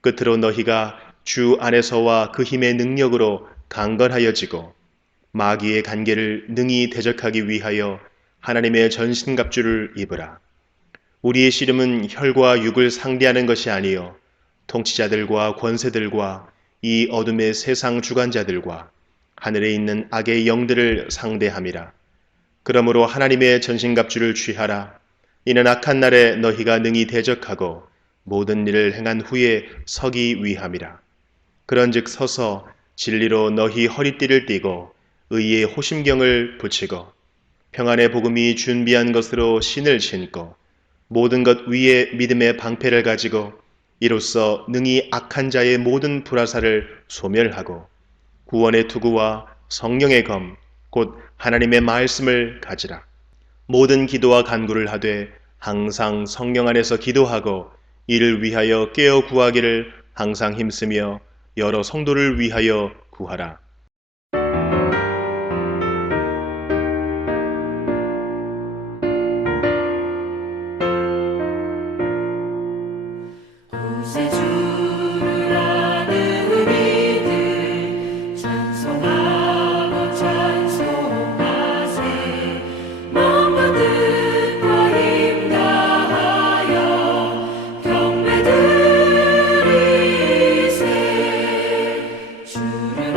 끝으로 너희가 주 안에서와 그 힘의 능력으로 강건하여지고 마귀의 간계를 능히 대적하기 위하여 하나님의 전신갑주를 입으라. 우리의 씨름은 혈과 육을 상대하는 것이 아니요 통치자들과 권세들과 이 어둠의 세상 주관자들과 하늘에 있는 악의 영들을 상대함이라. 그러므로 하나님의 전신갑주를 취하라. 이는 악한 날에 너희가 능히 대적하고 모든 일을 행한 후에 서기 위함이라. 그런즉 서서 진리로 너희 허리띠를 띠고 의의 호심경을 붙이고 평안의 복음이 준비한 것으로 신을 신고 모든 것 위에 믿음의 방패를 가지고 이로써 능히 악한 자의 모든 불화살을 소멸하고 구원의 투구와 성령의 검 곧 하나님의 말씀을 가지라. 모든 기도와 간구를 하되 항상 성령 안에서 기도하고 이를 위하여 깨어 구하기를 항상 힘쓰며 여러 성도를 위하여 구하라. 구세주를 아는 이들 찬송하고 찬송하세. 마음과 뜻과 힘 다하여 경배드리세. 주를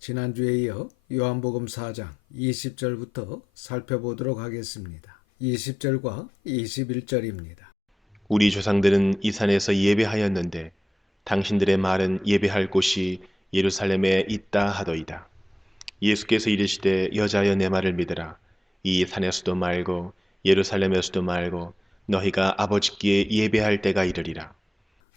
지난주에 이어 요한복음 4장 20절부터 살펴보도록 하겠습니다. 20절과 21절입니다. 우리 조상들은 이 산에서 예배하였는데 당신들의 말은 예배할 곳이 예루살렘에 있다 하더이다. 예수께서 이르시되 여자여 내 말을 믿으라. 이 산에서도 말고 예루살렘에서도 말고 너희가 아버지께 예배할 때가 이르리라.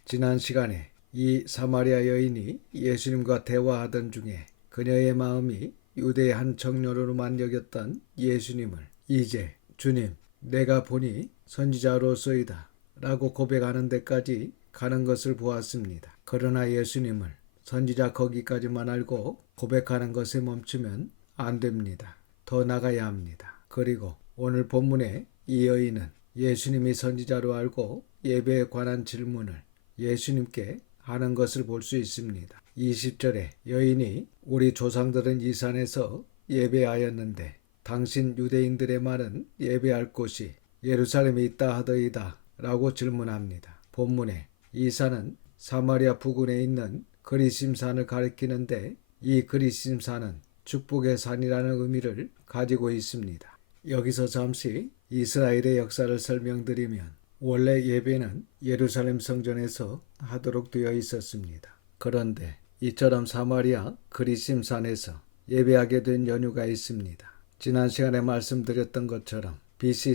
지난 시간에 이 사마리아 여인이 예수님과 대화하던 중에 그녀의 마음이 유대의 한 청년으로만 여겼던 예수님을 이제 주님 내가 보니 선지자로서이다 라고 고백하는 데까지 가는 것을 보았습니다. 그러나 예수님을 선지자 거기까지만 알고 고백하는 것에 멈추면 안 됩니다. 더 나가야 합니다. 그리고 오늘 본문에 이 여인은 예수님이 선지자로 알고 예배에 관한 질문을 예수님께 하는 것을 볼 수 있습니다. 20절에 여인이 우리 조상들은 이 산에서 예배하였는데 당신 유대인들의 말은 예배할 곳이 예루살렘에 있다 하더이다 라고 질문합니다. 본문에 이 산은 사마리아 부근에 있는 그리심산을 가리키는데 이 그리심산은 축복의 산이라는 의미를 가지고 있습니다. 여기서 잠시 이스라엘의 역사를 설명드리면 원래 예배는 예루살렘 성전에서 하도록 되어 있었습니다. 그런데 이처럼 사마리아 그리심산에서 예배하게 된 연유가 있습니다. 지난 시간에 말씀드렸던 것처럼 BC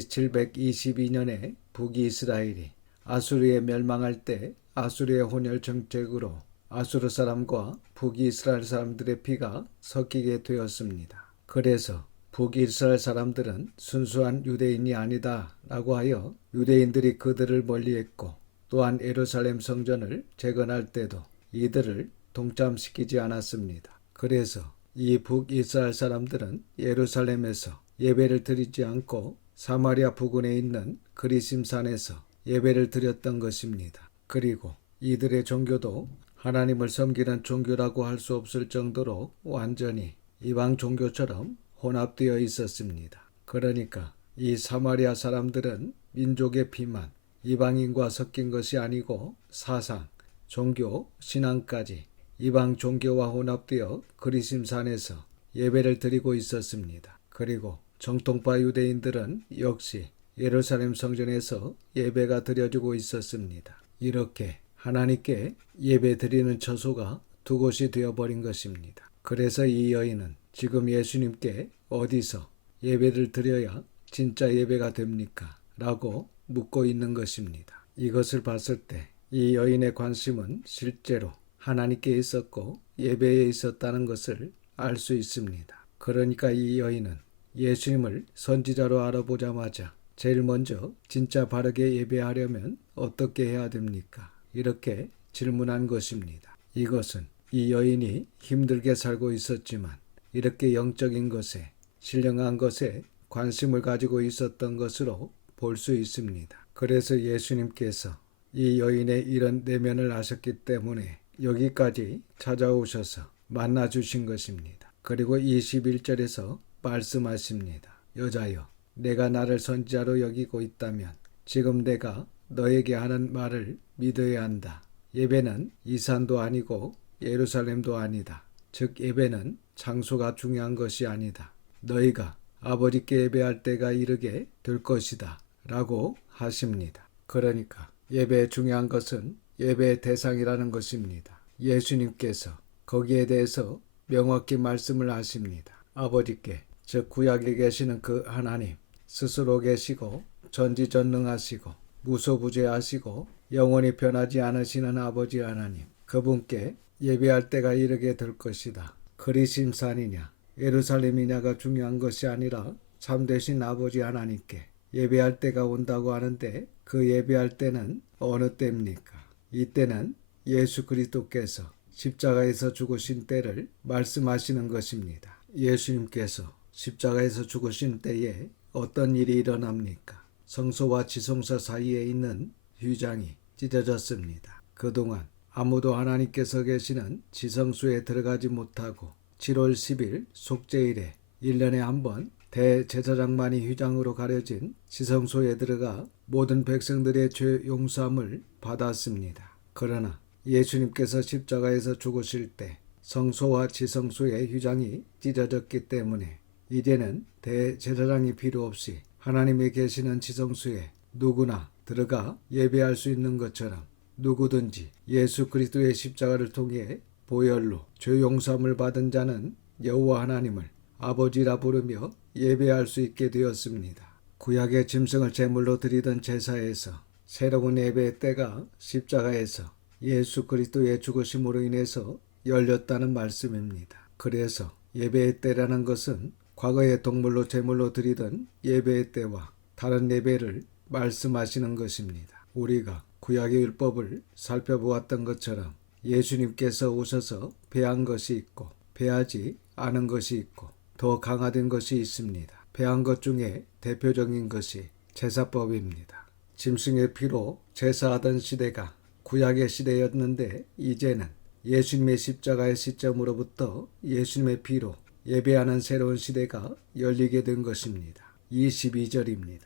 722년에 북이스라엘이 아수르에 멸망할 때 아수르의 혼혈 정책으로 아수르 사람과 북이스라엘 사람들의 피가 섞이게 되었습니다. 그래서 북이스라엘 사람들은 순수한 유대인이 아니다 라고 하여 유대인들이 그들을 멀리했고 또한 예루살렘 성전을 재건할 때도 이들을 동참시키지 않았습니다. 그래서 이 북이스라엘 사람들은 예루살렘에서 예배를 드리지 않고 사마리아 부근에 있는 그리심산에서 예배를 드렸던 것입니다. 그리고 이들의 종교도 하나님을 섬기는 종교라고 할 수 없을 정도로 완전히 이방 종교처럼 혼합되어 있었습니다. 그러니까 이 사마리아 사람들은 민족의 피만 이방인과 섞인 것이 아니고 사상, 종교, 신앙까지 이방 종교와 혼합되어 그리심산에서 예배를 드리고 있었습니다. 그리고 정통파 유대인들은 역시 예루살렘 성전에서 예배가 드려지고 있었습니다. 이렇게 하나님께 예배 드리는 처소가 두 곳이 되어버린 것입니다. 그래서 이 여인은 지금 예수님께 어디서 예배를 드려야 진짜 예배가 됩니까? 라고 묻고 있는 것입니다. 이것을 봤을 때 이 여인의 관심은 실제로 하나님께 있었고 예배에 있었다는 것을 알 수 있습니다. 그러니까 이 여인은 예수님을 선지자로 알아보자마자 제일 먼저 진짜 바르게 예배하려면 어떻게 해야 됩니까? 이렇게 질문한 것입니다. 이것은 이 여인이 힘들게 살고 있었지만 이렇게 영적인 것에 신령한 것에 관심을 가지고 있었던 것으로 볼 수 있습니다. 그래서 예수님께서 이 여인의 이런 내면을 아셨기 때문에 여기까지 찾아오셔서 만나 주신 것입니다. 그리고 21절에서 말씀하십니다. 여자여, 내가 나를 선지자로 여기고 있다면 지금 내가 너에게 하는 말을 믿어야 한다. 예배는 이 산도 아니고 예루살렘도 아니다. 즉 예배는 장소가 중요한 것이 아니다. 너희가 아버지께 예배할 때가 이르게 될 것이다 라고 하십니다. 그러니까 예배의 중요한 것은 예배의 대상이라는 것입니다. 예수님께서 거기에 대해서 명확히 말씀을 하십니다. 아버지께, 즉 구약에 계시는 그 하나님 스스로 계시고 전지전능하시고 무소부재하시고 영원히 변하지 않으시는 아버지 하나님, 그분께 예배할 때가 이르게 될 것이다. 그리심산이냐 예루살렘이냐가 중요한 것이 아니라 참되신 아버지 하나님께 예배할 때가 온다고 하는데 그 예배할 때는 어느 때입니까? 이때는 예수 그리스도께서 십자가에서 죽으신 때를 말씀하시는 것입니다. 예수님께서 십자가에서 죽으신 때에 어떤 일이 일어납니까? 성소와 지성소 사이에 있는 휘장이 찢어졌습니다. 그동안 아무도 하나님께서 계시는 지성소에 들어가지 못하고 7월 10일 속죄일에 1년에 한 번 대제사장만이 휘장으로 가려진 지성소에 들어가 모든 백성들의 죄 용서함을 받았습니다. 그러나 예수님께서 십자가에서 죽으실 때 성소와 지성소의 휘장이 찢어졌기 때문에 이제는 대제사장이 필요 없이 하나님이 계시는 지성소에 누구나 들어가 예배할 수 있는 것처럼 누구든지 예수 그리스도의 십자가를 통해 보혈로 죄 용서함을 받은 자는 여호와 하나님을 아버지라 부르며 예배할 수 있게 되었습니다. 구약의 짐승을 제물로 드리던 제사에서 새로운 예배의 때가 십자가에서 예수 그리스도의 죽으심으로 인해서 열렸다는 말씀입니다. 그래서 예배의 때라는 것은 과거의 동물로 제물로 드리던 예배의 때와 다른 예배를 말씀하시는 것입니다. 우리가 구약의 율법을 살펴보았던 것처럼 예수님께서 오셔서 배한 것이 있고 배하지 않은 것이 있고 더 강화된 것이 있습니다. 배한 것 중에 대표적인 것이 제사법입니다. 짐승의 피로 제사하던 시대가 구약의 시대였는데 이제는 예수님의 십자가의 시점으로부터 예수님의 피로 예배하는 새로운 시대가 열리게 된 것입니다. 22절입니다.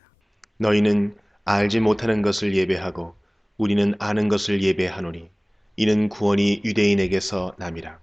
너희는 알지 못하는 것을 예배하고 우리는 아는 것을 예배하노니 이는 구원이 유대인에게서 남이라.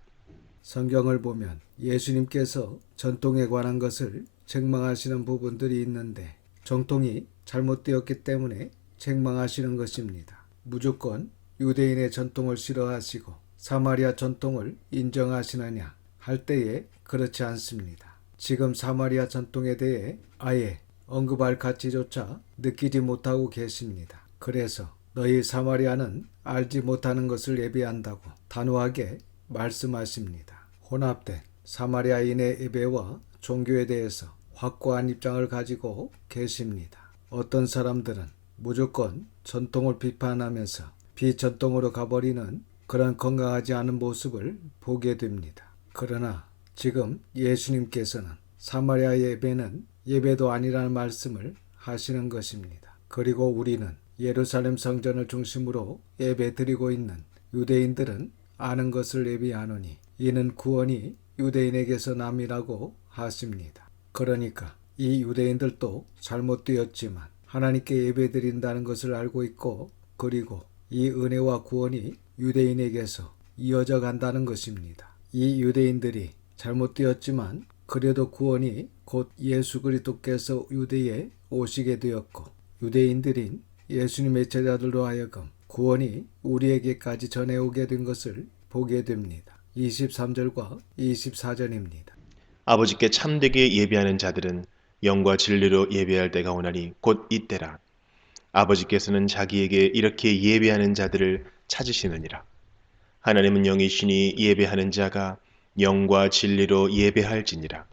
성경을 보면 예수님께서 전통에 관한 것을 책망하시는 부분들이 있는데 정통이 잘못되었기 때문에 책망하시는 것입니다. 무조건 유대인의 전통을 싫어하시고 사마리아 전통을 인정하시느냐 할 때에 그렇지 않습니다. 지금 사마리아 전통에 대해 아예 언급할 가치조차 느끼지 못하고 계십니다. 그래서 너희 사마리아는 알지 못하는 것을 예배한다고 단호하게 말씀하십니다. 혼합된 사마리아인의 예배와 종교에 대해서 확고한 입장을 가지고 계십니다. 어떤 사람들은 무조건 전통을 비판하면서 비전통으로 가버리는 그런 건강하지 않은 모습을 보게 됩니다. 그러나 지금 예수님께서는 사마리아 예배는 예배도 아니라는 말씀을 하시는 것입니다. 그리고 우리는 예루살렘 성전을 중심으로 예배 드리고 있는 유대인들은 아는 것을 예배하노니 이는 구원이 유대인에게서 남이라고 하십니다. 그러니까 이 유대인들도 잘못되었지만 하나님께 예배 드린다는 것을 알고 있고 그리고 이 은혜와 구원이 유대인에게서 이어져 간다는 것입니다. 이 유대인들이 잘못되었지만 그래도 구원이 곧 예수 그리스도께서 유대에 오시게 되었고 유대인들인 예수님의 제자들로 하여금 구원이 우리에게까지 전해오게 된 것을 보게 됩니다. 23절과 24절입니다. 아버지께 참되게 예배하는 자들은 영과 진리로 예배할 때가 오나니 곧 이때라. 아버지께서는 자기에게 이렇게 예배하는 자들을 찾으시느니라. 하나님은 영이시니 예배하는 자가 영과 진리로 예배할지니라.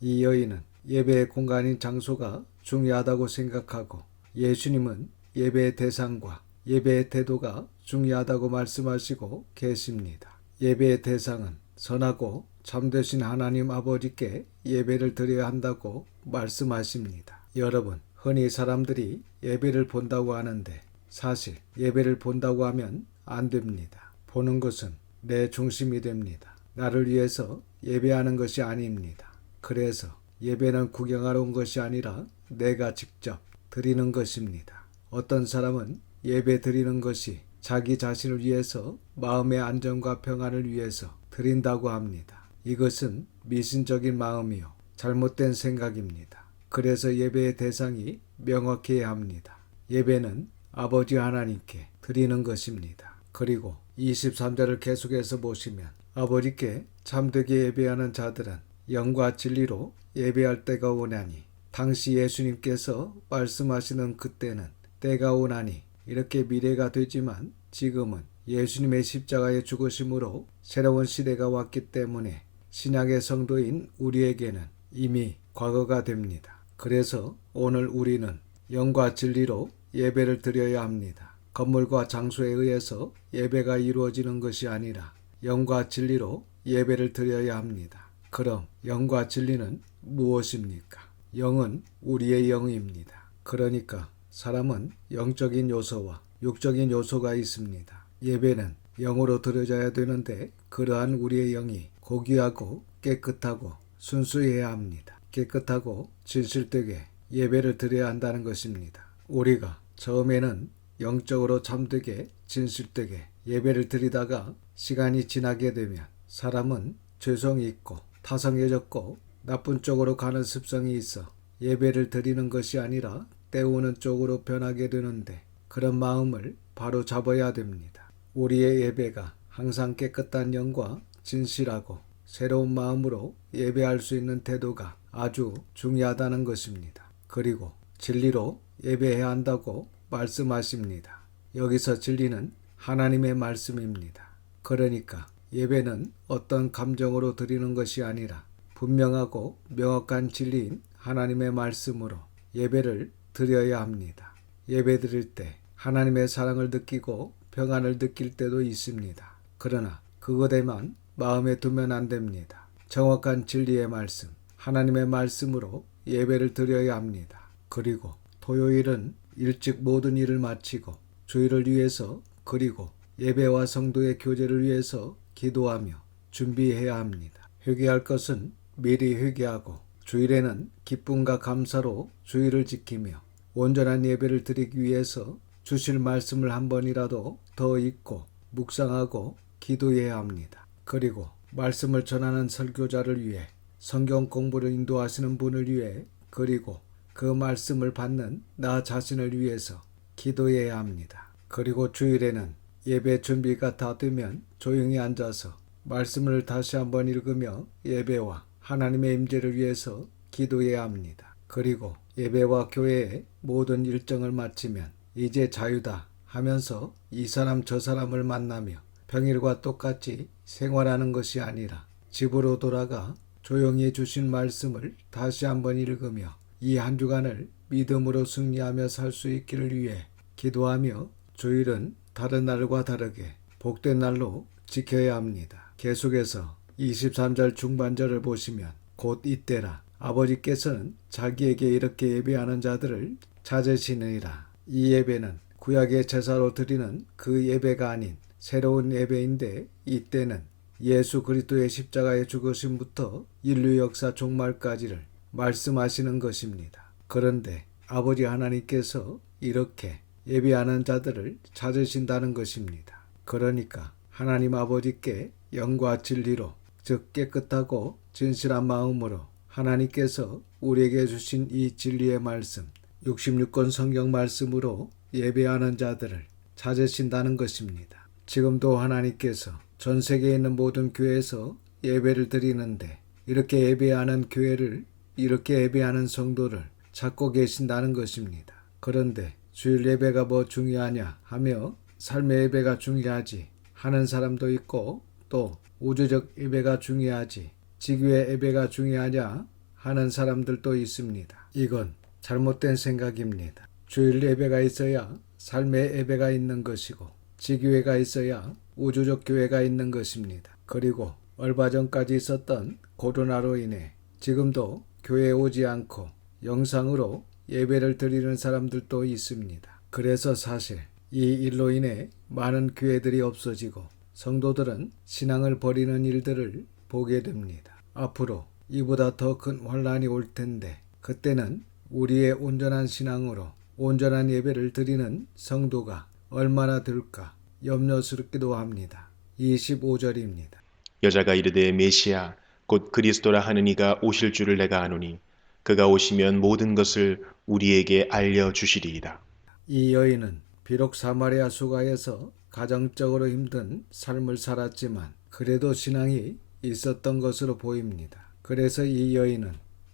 이 여인은 예배의 공간인 장소가 중요하다고 생각하고 예수님은 예배의 대상과 예배의 태도가 중요하다고 말씀하시고 계십니다. 예배의 대상은 선하고 참되신 하나님 아버지께 예배를 드려야 한다고 말씀하십니다. 여러분, 흔히 사람들이 예배를 본다고 하는데 사실 예배를 본다고 하면 안 됩니다. 보는 것은 내 중심이 됩니다. 나를 위해서 예배하는 것이 아닙니다. 그래서 예배는 구경하러 온 것이 아니라 내가 직접 드리는 것입니다. 어떤 사람은 예배 드리는 것이 자기 자신을 위해서 마음의 안정과 평안을 위해서 드린다고 합니다. 이것은 미신적인 마음이요 잘못된 생각입니다. 그래서 예배의 대상이 명확해야 합니다. 예배는 아버지 하나님께 드리는 것입니다. 그리고 23절을 계속해서 보시면 아버지께 참되게 예배하는 자들은 영과 진리로 예배할 때가 오나니 당시 예수님께서 말씀하시는 그때는 때가 오나니 이렇게 미래가 되지만 지금은 예수님의 십자가의 죽으심으로 새로운 시대가 왔기 때문에 신약의 성도인 우리에게는 이미 과거가 됩니다. 그래서 오늘 우리는 영과 진리로 예배를 드려야 합니다. 건물과 장소에 의해서 예배가 이루어지는 것이 아니라 영과 진리로 예배를 드려야 합니다. 그럼 영과 진리는 무엇입니까? 영은 우리의 영입니다. 그러니까 사람은 영적인 요소와 육적인 요소가 있습니다. 예배는 영으로 드려져야 되는데 그러한 우리의 영이 고귀하고 깨끗하고 순수해야 합니다. 깨끗하고 진실되게 예배를 드려야 한다는 것입니다. 우리가 처음에는 영적으로 참되게 진실되게 예배를 드리다가 시간이 지나게 되면 사람은 죄성이 있고 타성해졌고 나쁜 쪽으로 가는 습성이 있어 예배를 드리는 것이 아니라 때우는 쪽으로 변하게 되는데 그런 마음을 바로 잡아야 됩니다. 우리의 예배가 항상 깨끗한 영과 진실하고 새로운 마음으로 예배할 수 있는 태도가 아주 중요하다는 것입니다. 그리고 진리로 예배해야 한다고 말씀하십니다. 여기서 진리는 하나님의 말씀입니다. 그러니까 예배는 어떤 감정으로 드리는 것이 아니라 분명하고 명확한 진리인 하나님의 말씀으로 예배를 드려야 합니다. 예배 드릴 때 하나님의 사랑을 느끼고 평안을 느낄 때도 있습니다. 그러나 그것에만 마음에 두면 안 됩니다. 정확한 진리의 말씀, 하나님의 말씀으로 예배를 드려야 합니다. 그리고 토요일은 일찍 모든 일을 마치고 주일을 위해서 그리고 예배와 성도의 교제를 위해서 기도하며 준비해야 합니다. 회개할 것은 미리 회개하고 주일에는 기쁨과 감사로 주일을 지키며 온전한 예배를 드리기 위해서 주실 말씀을 한 번이라도 더 읽고 묵상하고 기도해야 합니다. 그리고 말씀을 전하는 설교자를 위해 성경 공부를 인도하시는 분을 위해 그리고 그 말씀을 받는 나 자신을 위해서 기도해야 합니다. 그리고 주일에는 예배 준비가 다 되면 조용히 앉아서 말씀을 다시 한번 읽으며 예배와 하나님의 임재를 위해서 기도해야 합니다. 그리고 예배와 교회의 모든 일정을 마치면 이제 자유다 하면서 이 사람 저 사람을 만나며 평일과 똑같이 생활하는 것이 아니라 집으로 돌아가 조용히 주신 말씀을 다시 한번 읽으며 이 한 주간을 믿음으로 승리하며 살 수 있기를 위해 기도하며 주일은 다른 날과 다르게 복된 날로 지켜야 합니다. 계속해서 23절 중반절을 보시면 곧 이때라 아버지께서는 자기에게 이렇게 예배하는 자들을 찾으시느니라. 이 예배는 구약의 제사로 드리는 그 예배가 아닌 새로운 예배인데 이때는 예수 그리스도의 십자가의 죽으심부터 인류 역사 종말까지를 말씀하시는 것입니다. 그런데 아버지 하나님께서 이렇게 예배하는 자들을 찾으신다는 것입니다. 그러니까 하나님 아버지께 영과 진리로 즉 깨끗하고 진실한 마음으로 하나님께서 우리에게 주신 이 진리의 말씀 66권 성경 말씀으로 예배하는 자들을 찾으신다는 것입니다. 지금도 하나님께서 전 세계에 있는 모든 교회에서 예배를 드리는데 이렇게 예배하는 교회를 이렇게 예배하는 성도를 찾고 계신다는 것입니다. 그런데 주일 예배가 뭐 중요하냐 하며 삶의 예배가 중요하지 하는 사람도 있고 또 우주적 예배가 중요하지 지구의 예배가 중요하냐 하는 사람들도 있습니다. 이건 잘못된 생각입니다. 주일 예배가 있어야 삶의 예배가 있는 것이고 지교회가 있어야 우주적 교회가 있는 것입니다. 그리고 얼마 전까지 있었던 코로나로 인해 지금도 교회에 오지 않고 영상으로 예배를 드리는 사람들도 있습니다. 그래서 사실 이 일로 인해 많은 교회들이 없어지고 성도들은 신앙을 버리는 일들을 보게 됩니다. 앞으로 이보다 더 큰 환란이 올 텐데 그때는 우리의 온전한 신앙으로 온전한 예배를 드리는 성도가 얼마나 될까 염려스럽기도 합니다. 25절입니다. 여자가 이르되 메시아 곧 그리스도라 하는 이가 오실 줄을 내가 아노니 그가 오시면 모든 것을 우리에게 알려주시리이다. 이 여인은 비록 사마리아 수가에서 가정적으로 힘든 삶을 살았지만 그래도 신앙이 있었던 것으로 보입니다. 그래서 이 여인은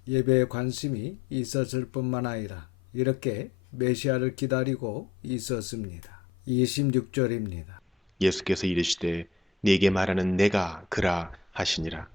예배에 관심이 있었을 뿐만 아니라 이렇게 메시아를 기다리고 있었습니다. 26절입니다. 예수께서 이르시되 네게 말하는 내가 그라 하시니라.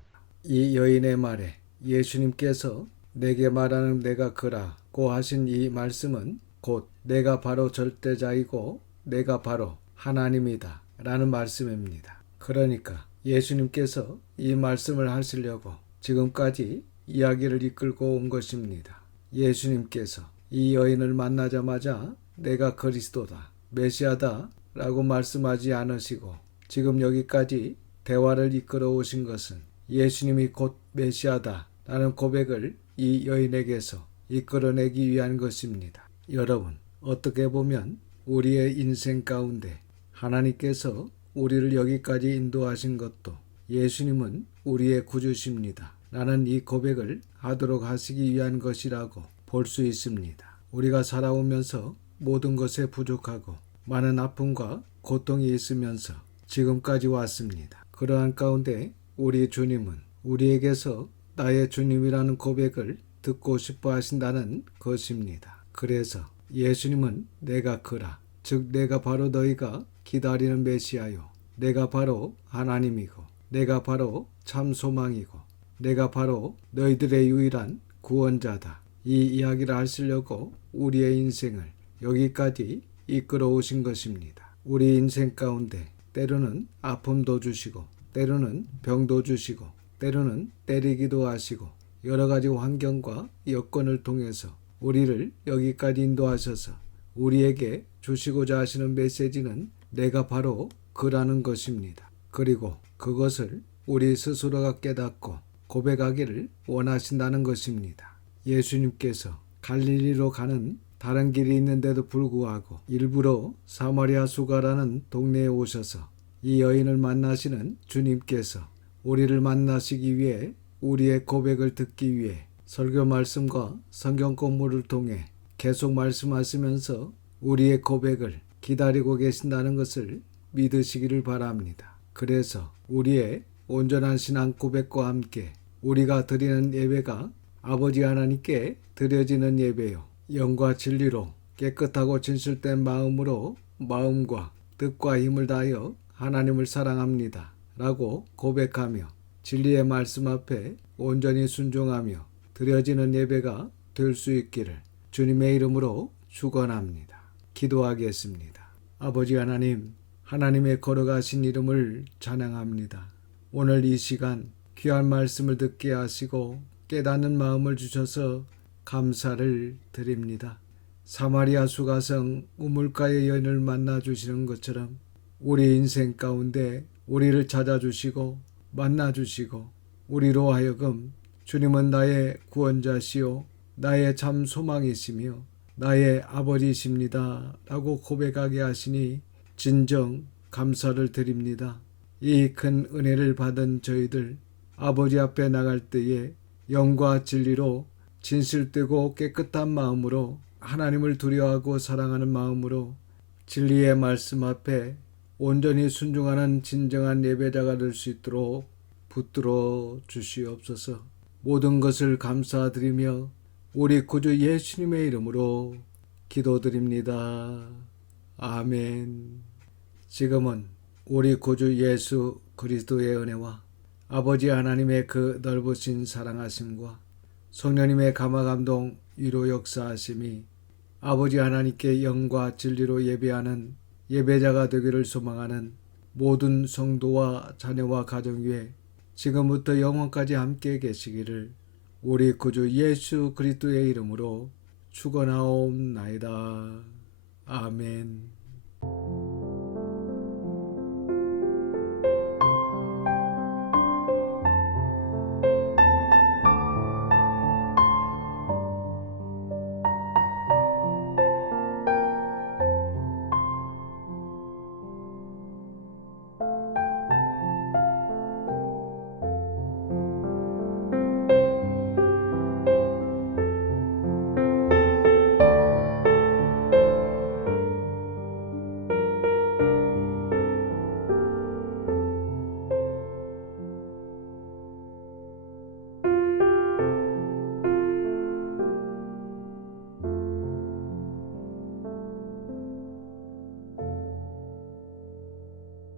이 여인의 말에 예수님께서 내게 말하는 내가 그라고 하신 이 말씀은 곧 내가 바로 절대자이고 내가 바로 하나님이다 라는 말씀입니다. 그러니까 예수님께서 이 말씀을 하시려고 지금까지 이야기를 이끌고 온 것입니다. 예수님께서 이 여인을 만나자마자 내가 그리스도다, 메시아다 라고 말씀하지 않으시고 지금 여기까지 대화를 이끌어 오신 것은 예수님이 곧 메시아다 라는 고백을 이 여인에게서 이끌어내기 위한 것입니다. 여러분, 어떻게 보면 우리의 인생 가운데 하나님께서 우리를 여기까지 인도하신 것도 예수님은 우리의 구주십니다. 나는 이 고백을 하도록 하시기 위한 것이라고 볼 수 있습니다. 우리가 살아오면서 모든 것에 부족하고 많은 아픔과 고통이 있으면서 지금까지 왔습니다. 그러한 가운데 우리 주님은 우리에게서 나의 주님이라는 고백을 듣고 싶어 하신다는 것입니다. 그래서 예수님은 내가 그라, 즉 내가 바로 너희가 기다리는 메시아요, 내가 바로 하나님이고 내가 바로 참 소망이고 내가 바로 너희들의 유일한 구원자다. 이 이야기를 하시려고 우리의 인생을 여기까지 이끌어 오신 것입니다. 우리 인생 가운데 때로는 아픔도 주시고 때로는 병도 주시고 때로는 때리기도 하시고 여러 가지 환경과 여건을 통해서 우리를 여기까지 인도하셔서 우리에게 주시고자 하시는 메시지는 내가 바로 그라는 것입니다. 그리고 그것을 우리 스스로가 깨닫고 고백하기를 원하신다는 것입니다. 예수님께서 갈릴리로 가는 다른 길이 있는데도 불구하고 일부러 사마리아 수가라는 동네에 오셔서 이 여인을 만나시는 주님께서 우리를 만나시기 위해 우리의 고백을 듣기 위해 설교 말씀과 성경 공부를 통해 계속 말씀하시면서 우리의 고백을 기다리고 계신다는 것을 믿으시기를 바랍니다. 그래서 우리의 온전한 신앙 고백과 함께 우리가 드리는 예배가 아버지 하나님께 드려지는 예배요, 영과 진리로 깨끗하고 진실된 마음으로 마음과 뜻과 힘을 다하여 하나님을 사랑합니다 라고 고백하며 진리의 말씀 앞에 온전히 순종하며 드려지는 예배가 될 수 있기를 주님의 이름으로 축원합니다. 기도하겠습니다. 아버지 하나님, 하나님의 걸어가신 이름을 찬양합니다. 오늘 이 시간 귀한 말씀을 듣게 하시고 깨닫는 마음을 주셔서 감사를 드립니다. 사마리아 수가성 우물가의 여인을 만나 주시는 것처럼 우리 인생 가운데 우리를 찾아주시고 만나주시고 우리로 하여금 주님은 나의 구원자시요 나의 참 소망이시며 나의 아버지이십니다 라고 고백하게 하시니 진정 감사를 드립니다. 이 큰 은혜를 받은 저희들 아버지 앞에 나갈 때에 영과 진리로 진실되고 깨끗한 마음으로 하나님을 두려워하고 사랑하는 마음으로 진리의 말씀 앞에 온전히 순종하는 진정한 예배자가 될 수 있도록 붙들어 주시옵소서. 모든 것을 감사드리며 우리 구주 예수님의 이름으로 기도드립니다. 아멘. 지금은 우리 구주 예수 그리스도의 은혜와 아버지 하나님의 그 넓으신 사랑하심과 성령님의 감화감동 위로 역사하심이 아버지 하나님께 영과 진리로 예배하는 예배자가 되기를 소망하는 모든 성도와 자녀와 가정 위에 지금부터 영원까지 함께 계시기를 우리 구주 예수 그리스도의 이름으로 축원하옵나이다. 아멘.